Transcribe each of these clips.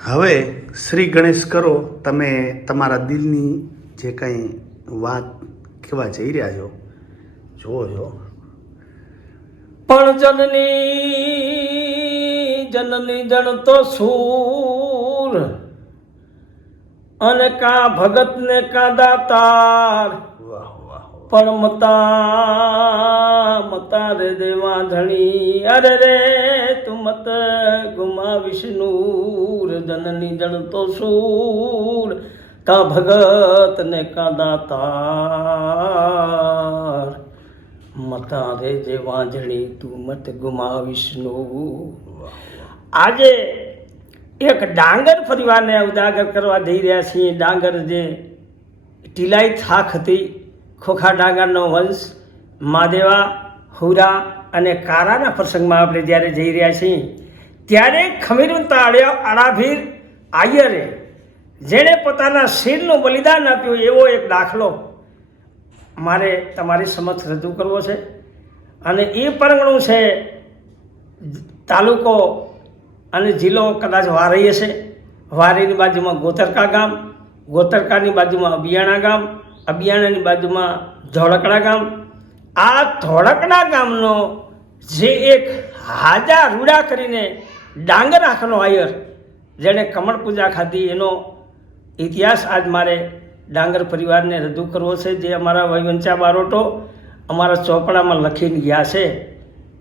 હવે શ્રી ગણેશ કરો તમે તમારા દિલની જે કંઈ વાત કહેવા જઈ રહ્યા છો જુઓ છો. પણ જનની જનની જણ તો સૂર અને કા ભગત ને કા દાતાર પણ મતા મતા રે દેવા ધણી. અરે રે મત ગુમા વિષ્ણુર જનની જણ તો સૂર, કા ભગત ને કા દાતાર. મતા રે જે વાંજણી તું મત ગુમા વિષ્ણુ આજે એક ડાંગર પરિવારને ઉજાગર કરવા જઈ રહ્યા છીએ. ડાંગર જે ટીલાઈ થાક હતી. ખોખા ડાંગરનો વંશ માદેવા હુરા અને કારાના પ્રસંગમાં આપણે જ્યારે જઈ રહ્યા છીએ, ત્યારે ખમીરવંતા અડાભીર આયરે, જેણે પોતાના શિરનું બલિદાન આપ્યું, એવો એક દાખલો મારે તમારી સમક્ષ રજૂ કરવો છે. અને એ પરગણું છે, તાલુકો અને જિલ્લો કદાચ વારઈ હશે. વારીની બાજુમાં ગોતરકા ગામ, ગોતરકાની બાજુમાં અબિયાણા ગામ અબિયાણાની બાજુમાં ધોળકડા ગામ આ ધોળકના ગામનો જે એક હાજા રૂડા કરીને ડાંગર આંખનો આયર, જેણે કમળ પૂજા ખાધી, એનો ઇતિહાસ આજ મારે ડાંગર પરિવારને રજૂ કરવો છે. જે અમારા વૈવંચા બારોટો અમારા ચોપડામાં લખીને ગયા છે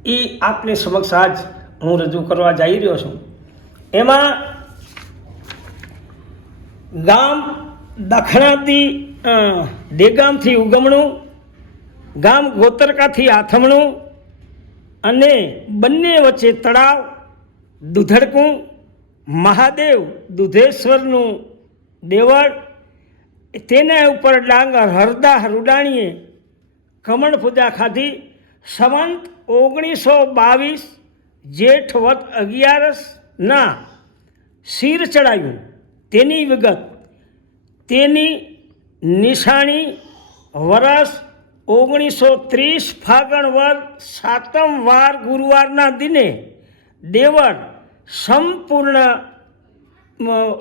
એ આપની સમક્ષ આજ હું રજૂ કરવા જઈ રહ્યો છું. એમાં ગામ દખણાથી દેગામથી ઉગમણું ગામ ગોતરકાથી આથમણું અને બંને વચ્ચે તળાવ, દુધડકું, મહાદેવ, દુધેશ્વરનું દેવળ, તેના ઉપર ડાંગર હરદા રૂડાણીએ કમળ પૂજા ખાધી. સંવંત ઓગણીસો બાવીસ જેઠ વત અગિયારસના શિર ચડાવ્યું તેની વિગત, તેની નિશાણી, વરસ ઓગણીસો ત્રીસ ફાગણ વર સાતમ વાર ગુરુવારના દિને દેવળ સંપૂર્ણ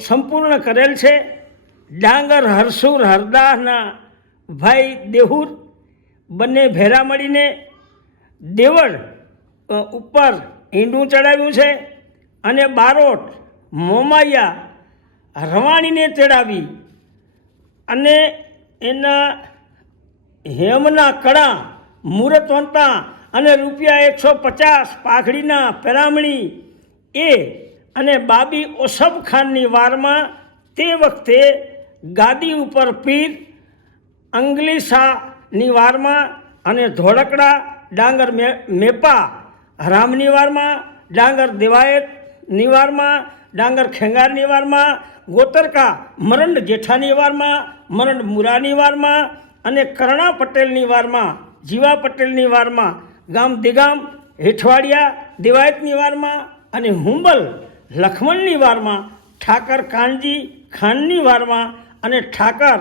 સંપૂર્ણ કરેલ છે. ડાંગર હરસુર હરદાસના ભાઈ દેહુર બંને ભેરા મળીને દેવળ ઉપર ઈંડું ચડાવ્યું છે અને બારોટ, મોમાયા, રવાણીને ચડાવી અને એના હેમના કડા મુહૂર્તવંતા અને રૂપિયા એકસો પચાસ પાઘડીના પેરામણી એ અને બાબી ઓસફ ખાનની વારમાં તે વખતે ગાદી ઉપર પીર અંગલીસાની વારમાં અને ધોળકડા ડાંગર મેપા રામની વારમાં, ડાંગર દેવાયતની વારમાં, ડાંગર ખેંગારની વારમાં, ગોતરકા મરંડ જેઠાની વારમાં, મરંડ મુરાની વારમાં અને કરણા પટેલની વારમાં, જીવા પટેલની વારમાં, ગામ દિગામ, હેઠવાડિયા દિવાયતની વારમાં અને હુંબલ, લખમણની વારમાં, ઠાકર કાનજી ખાનની વારમાં અને ઠાકર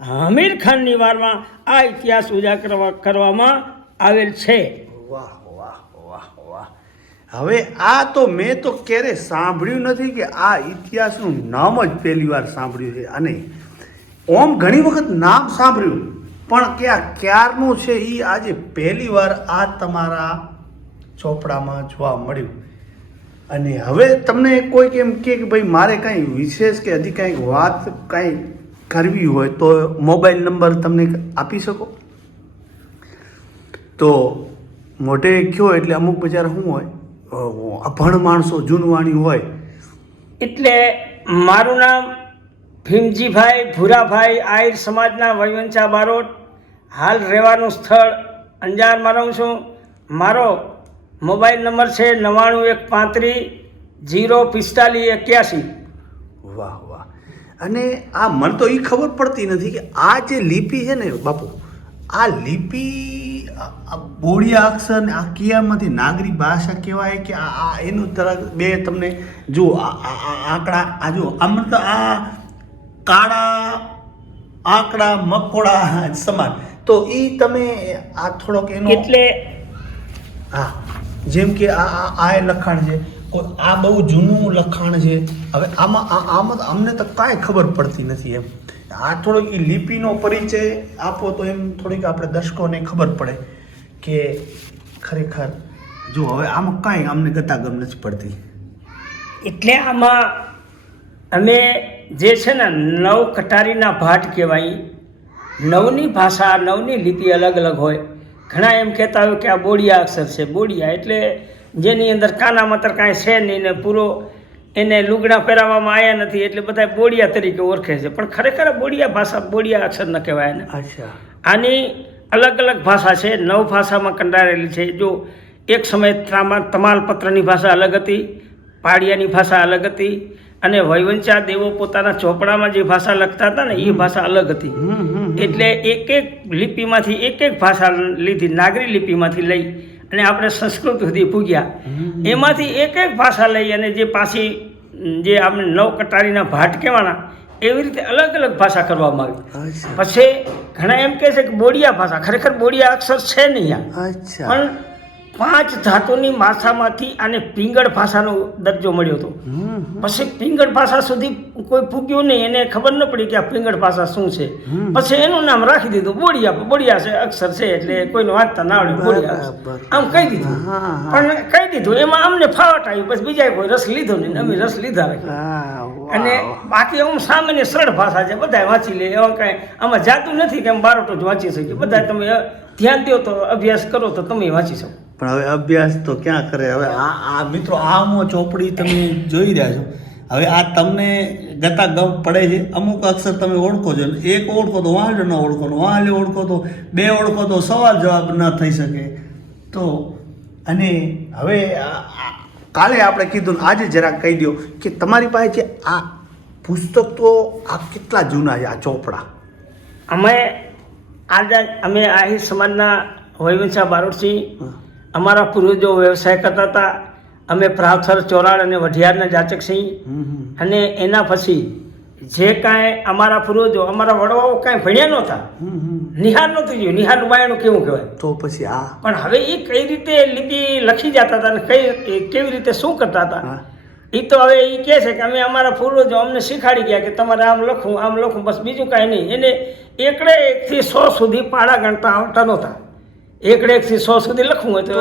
હમીર ખાનની વારમાં આ ઇતિહાસ ઉજાગર કરવામાં આવેલ છે. વાહ વાહ વાહ વાહ. હવે આ તો મેં તો ક્યારે સાંભળ્યું નથી કે આ ઇતિહાસનું નામ જ પહેલી વાર સાંભળ્યું છે. અને ઓમ ઘણી વખત નામ સાંભળ્યું. પણ કે આ ક્યારનું છે એ આજે પહેલી વાર આ તમારા ચોપડામાં જોવા મળ્યું. અને હવે તમને કોઈક એમ કે ભાઈ મારે કાંઈ વિશેષ કે હજી કાંઈક વાત કાંઈ કરવી હોય તો મોબાઈલ નંબર તમને આપી શકો? તો મોઢે કયો એટલે અમુક બજાર શું હોય? અભણ માણસો, જૂનવાણી હોય. એટલે મારું નામ ભીમજીભાઈ ભૂરાભાઈ આહિર સમાજના વૈવંચા બારોટ. હાલ રહેવાનું સ્થળ અંજારમાં રહું છું. મારો મોબાઈલ નંબર છે નવ્વાણું એક પાંત્રીસ જીરો પિસ્તાલીસ એક્યાસી. વાહ વાહ. અને આ મને તો એ ખબર પડતી નથી કે આ જે લિપિ છે ને બાપુ, આ લિપિ બોડિયા અક્ષર ને આ કિયામાંથી નાગરિક ભાષા કહેવાય કે આ એનું તરત બે તમને આ આંકડા, આ જો આમ તો આ કાળા આંકડા, મકોડા સમાન. તો એ તમે આ થોડોક એનો એટલે હા જેમ કે આ આ એ લખાણ છે. આ બહુ જૂનું લખાણ છે. હવે આમાં આ- આમાં અમને તો કાંઈ ખબર પડતી નથી એમ. આ થોડોક એ લિપિનો પરિચય આપો તો એમ થોડીક આપણે દર્શકોને ખબર પડે કે ખરેખર જો હવે આમાં કાંઈ અમને ગતાગમ નથી પડતી. એટલે આમાં અમે જે છે ને નવ કટારીના ભાટ કહેવાય નવની ભાષા નવની લિપિ અલગ અલગ હોય. ઘણા એમ કહેતા હોય કે આ બોડિયા અક્ષર છે બોડિયા એટલે જેની અંદર કાના માત્ર કાંઈ છે નહીં ને પૂરો એને લુગડા પહેરાવવામાં આવ્યા નથી એટલે બધા બોડિયા તરીકે ઓળખે છે. પણ ખરેખર બોડિયા ભાષા બોડિયા અક્ષર ન કહેવાય ને અચ્છા. આની અલગ અલગ ભાષા છે નવ ભાષામાં કંડારેલી છે. જો એક સમયે તમાલપત્રની ભાષા અલગ હતી પાડિયાની ભાષા અલગ હતી અને વૈવંશા દેવો પોતાના ચોપડામાં જે ભાષા લખતા હતા ને એ ભાષા અલગ હતી. એટલે એક એક લિપિમાંથી એક એક ભાષા લીધી નાગરી લિપિમાંથી લઈ અને આપણે સંસ્કૃત સુધી પૂગ્યા. એમાંથી એક એક ભાષા લઈ અને જે પાછી જે આપણે નવ કટારીના ભાટ કહેવાના એવી રીતે અલગ અલગ ભાષા કરવામાં આવી. પછી ઘણા એમ કહે છે કે બોડિયા ભાષા ખરેખર બોડિયા અક્ષર છે નહીં પણ પાંચ ધાતુની માથામાંથી આને પિંગળ ભાષાનો દરજ્જો મળ્યો હતો. પછી પિંગળ ભાષા સુધી કોઈ પૂગ્યું નહીં એને ખબર ન પડી કે આ પિંગળ ભાષા શું છે. પછી એનું નામ રાખી દીધું બોડિયા બોડિયા છે અક્ષર છે એટલે કોઈને વાંચતા ના આવડે બોડિયા આમ કહી દીધું. પણ કહી દીધું એમાં અમને ફાવટ આવી પછી બીજા કોઈ રસ લીધો નહીં અમે રસ લીધા રાખી અને બાકી આમ સામાન્ય સરળ ભાષા છે બધા વાંચી લે એવા કાંઈ આમાં જાતું નથી કે આમ બારોટો જ વાંચી શકીએ બધા તમે ધ્યાન દો તો અભ્યાસ કરો તો તમે વાંચી શકો. પણ હવે અભ્યાસ તો ક્યાં કરે? હવે આ આ મિત્રો આમો ચોપડી તમે જોઈ રહ્યા છો. હવે આ તમને ગતા ગમ પડે છે. અમુક અક્ષર તમે ઓળખો છો. એક ઓળખો તો વાંચો ન ઓળખો ને વાંચે ઓળખો તો બે ઓળખો તો સવાલ જવાબ ન થઈ શકે. તો અને હવે આ- આ- કાલે આપણે કીધું આજે જરાક કહી દો કે તમારી પાસે જે આ પુસ્તક તો આ કેટલા જૂના છે? આ ચોપડા? અમે આજે અમે આહિર સમાજના વૈવંશા બારોટસિંહ અમારા પૂર્વજો વ્યવસાય કરતા હતા. અમે પ્રાથર ચોરાડ અને વઢિયારના જાચકસિંહ હમ હમ. અને એના પછી જે કાંઈ અમારા પૂર્વજો અમારા વડવાઓ કાંઈ ભણ્યા નહોતા. નિહાર નહોતું જોયું નિહારનું બાયણું કેવું કહેવાય? તો પછી આ. પણ હવે એ કઈ રીતે લિપિ લખી જતા હતા અને કઈ કેવી રીતે શું કરતા હતા? એ તો હવે એ કહે છે કે અમે અમારા પૂર્વજો અમને શીખાડી ગયા કે તમારે આમ લખું આમ લખું બસ બીજું કાંઈ નહીં. એને એકડે એકથી સો સુધી પાડા ગણતા આવતા નહોતા. એકડે એકથી સો સુધી લખવું હોય તો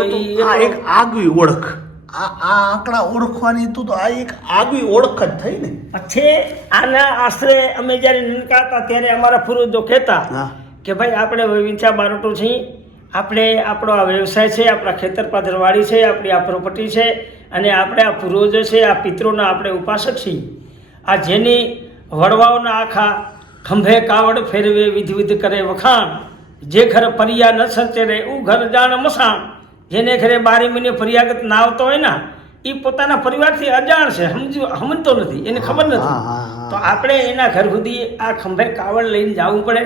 આ એક આગવી ઓળખ. આ આ આંકડા ઓળખવાની તો આ એક આગવી ઓળખ જ થઈ ને. છે આના આશરે અમે જ્યારે નનકાતા હતા ત્યારે અમારા પૂર્વજો કહેતા કે ભાઈ આપણે વિંછા બારોટો છીએ. આપણે આપણો આ વ્યવસાય છે આપણા ખેતર પાદરવાડી છે આપણી આ પ્રોપર્ટી છે અને આપણે આ પૂર્વજો છે આ પિતૃના આપણે ઉપાસક છીએ. આ જેની વડવાઓના આખા ખંભે કાવડ ફેરવે વિધ વિધ કરે વખાણ જે ઘર ફરિયા ન રહે ઉ ઘર જાણ મસાણ. જેને ઘરે બારી મહિને ફરિયાગત ના આવતો હોય ને એ પોતાના પરિવારથી અજાણ છે સમજુ સમજતો નથી એને ખબર નથી. તો આપણે એના ઘર સુધી આ ખંભે કાવડ લઈને જવું પડે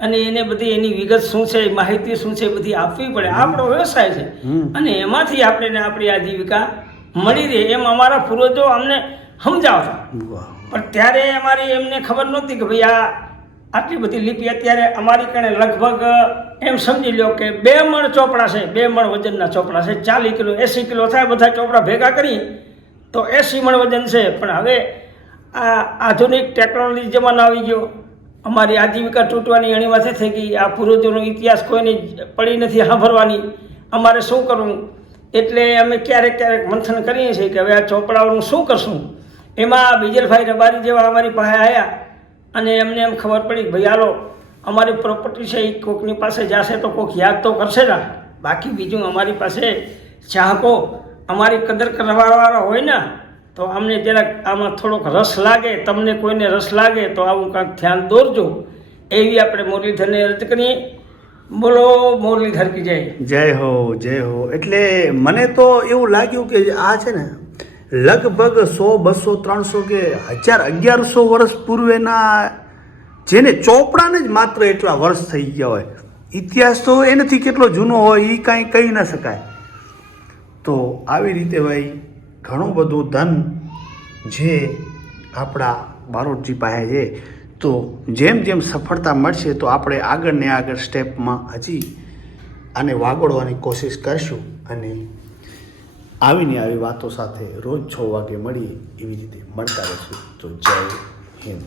અને એને બધી એની વિગત શું છે માહિતી શું છે બધી આપવી પડે. આપણો વ્યવસાય છે. અને એમાંથી આપણે આપણી આજીવિકા મળી રહે. એમ અમારા પૂર્વજો અમને સમજાવતા. પણ ત્યારે અમારી એમને ખબર નહોતી કે ભાઈ આ આટલી બધી લિપિ અત્યારે અમારી કણે લગભગ એમ સમજી લો કે બે મણ ચોપડા છે, બે મણ વજનના ચોપડા છે, ચાલીસ કિલો, એંસી કિલો થાય બધા ચોપડા ભેગા કરી, તો એંસી મણ વજન છે. પણ હવે આ આધુનિક ટેકનોલોજી જમાનો આવી ગયો. અમારી આજીવિકા તૂટવાની અણીમાંથી થઈ ગઈ. આ પૂર્વજોનો ઇતિહાસ કોઈની પડી નથી સાંભળવાની. અમારે શું કરવું? એટલે અમે ક્યારેક ક્યારેક મંથન કરીએ છીએ કે હવે આ ચોપડાઓનું શું કરશું? એમાં બીજલભાઈ રબારી જેવા અમારી પાસે આવ્યા અને એમને એમ ખબર પડી, ભાઈ હાલો, અમારી પ્રોપર્ટી છે એ કોકની પાસે જશે તો કોક યાદ તો કરશે ને. બાકી બીજું અમારી પાસે ચાહકો, અમારી કદર કરવાવાળા હોય ને, તો અમને જરાક આમાં થોડોક રસ લાગે, તમને કોઈને રસ લાગે, તો આવું કાંઈક ધ્યાન દોરજો. એવી આપણે મુરલીધરને અરજ કરીએ. બોલો, મુરલીધર કી જય. જય હો જય હો. એટલે મને તો એવું લાગ્યું કે આ છે ને લગભગ સો, બસો, ત્રણસો કે હજાર અગિયારસો વર્ષ પૂર્વેના જેને ચોપડાને જ માત્ર એટલા વર્ષ થઈ ગયા હોય. ઇતિહાસ તો એનાથી કેટલો જૂનો હોય એ કાંઈ કહી ન શકાય. તો આવી રીતે ભાઈ, ઘણું બધું ધન જે આપણા બારોટજી પાસે છે, તો જેમ જેમ સફળતા મળશે, તો આપણે આગળ ને આગળ સ્ટેપમાં હજી આને વાગોળવાની કોશિશ કરશું અને આવીને આવી વાતો સાથે રોજ છ વાગે મળીએ એવી રીતે મળતા રહીશું. તો જય હિન્દ.